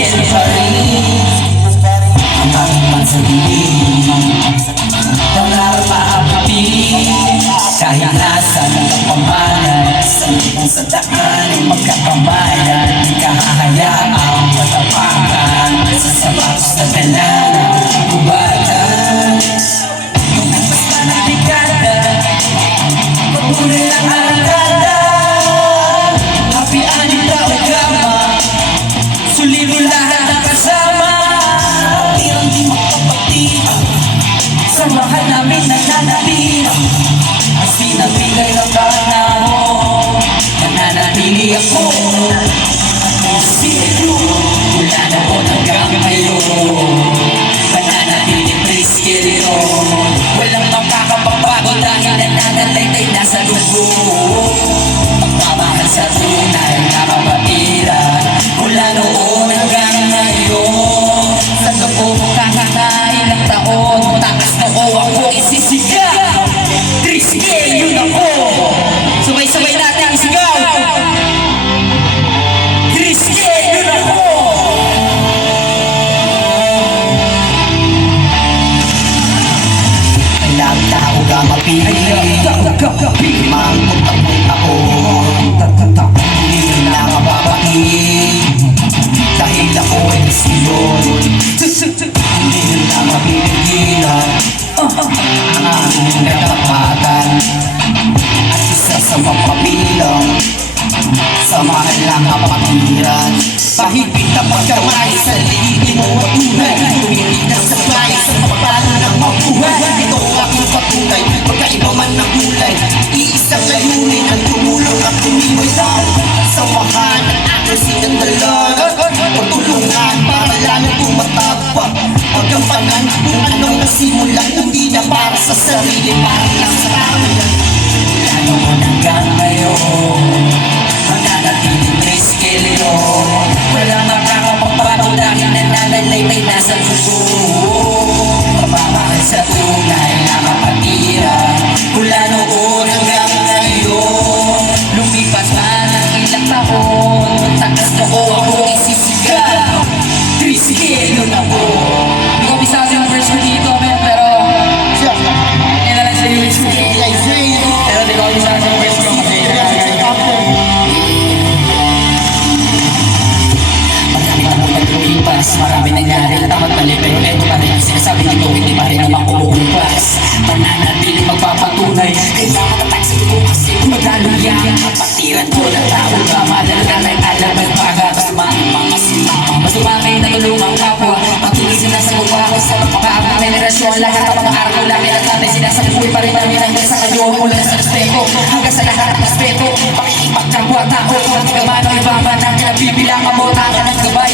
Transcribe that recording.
Triskele pa rin ang aking pansarili. Pangarap maapitin kahit nasan ang pamanan. Sa daan ay magkakamayan, di ka hahayaang matapakan sa sapatos na talanang kubatan. Kung basta na dekada, pagpunay lang ang arkada. Happy anim na ugama, suliro lahat ng kasama. Tirang di magpapatira, sa mahal namin nananatira. Mas pinabigay ng panahon, nananatili ako. Sino, wala na po hanggang ngayon. Nananatili Triskele yun. Walang makakapagbago dahil nananatay nasa dugo. Pagmamahal sa tunay na kapatiran, mula noon hanggang ngayon. Sa loob kakakailang taon, takas noo ako isisigaw. Triskele yun ako. Sabay-sabay natin isigaw. Triskele yun ako. Kailang tao ka mapili, mangkot ako. Hindi na mapapakinig dahil ako ay Triskele. Hindi na mapipigilan ang aking katapatan at isa sa mapabilang sa mahal ng kapatiran. Pahigpit na pagkamay sa liigin mo at tunay, tumilig na sabay sa pagpapalo ng mabuhay. Ito ang aking patunay, magkaiba man ng kulay, iisang layunin ang tumulong at tumiway daw sa wahan at aking sinandalan. Pagtulungan para lalong tumatapag, pagkampanan kung anong nasimulan, hindi na para sa sarili, para lang sa kamayan. Wala naman hanggang ngayon, mananatiling Triskele yun. Wala makakapagbago dahil nananalaylay nasa dugo. Pagmamahal sa tunay na kapatiran, mula noon hanggang ngayon. Lumipas man ang ilang taon, takas noo ako isisigaw. Triskele yun ako. Hindi ko bisado yung verse ko dito, men, pero yun na lang sa lyrics ko. Pero hindi ko bisado yung verse ko. Marami nangyari na dapat mali, pero eto pa rin ang sinasabi nito, hindi pa rin naman kumukupas. Mananatili magpapatunay, kaya matatag sa ito kasi magaluya. Kapatiran ko na tao ka, madalanay alam at pagatas mga simama. Mas dumami na tulungang kapwa, patuloy sila sa buwa ko sa mapakabang generasyon. Lahat ang mga araw namin at tatay sila sa buhay pa rin namin hanggang sa kayo mula sa respeto, hanggang sa lahat ng respeto. Pakikipagkapwa tao, kung gamano ibaba na kinabibilang mo, taka ng gabay.